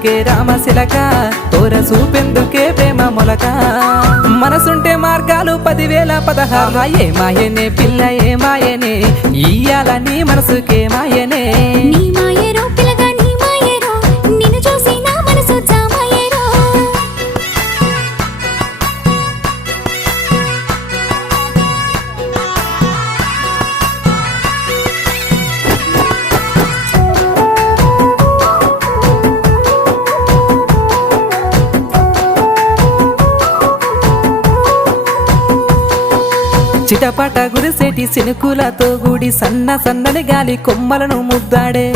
చూపెందుకే రామశిలక తోర చూపెందుకే ప్రేమ మొలక మనసుంటే మార్గాలు 10,016 ఏ మాయనే పిల్ల ఏ మాయనే ఇయ్యాల నీ మనసుకే మాయనే నీ మాయరో పిల్లగా నీ మాయరో నిన్ను చూసి నా మనసు జామాయరో చిటపట గురిసేటి సినుకులతో గుడి సన్న సన్నని గాలి కొమ్మలను ముద్దాడే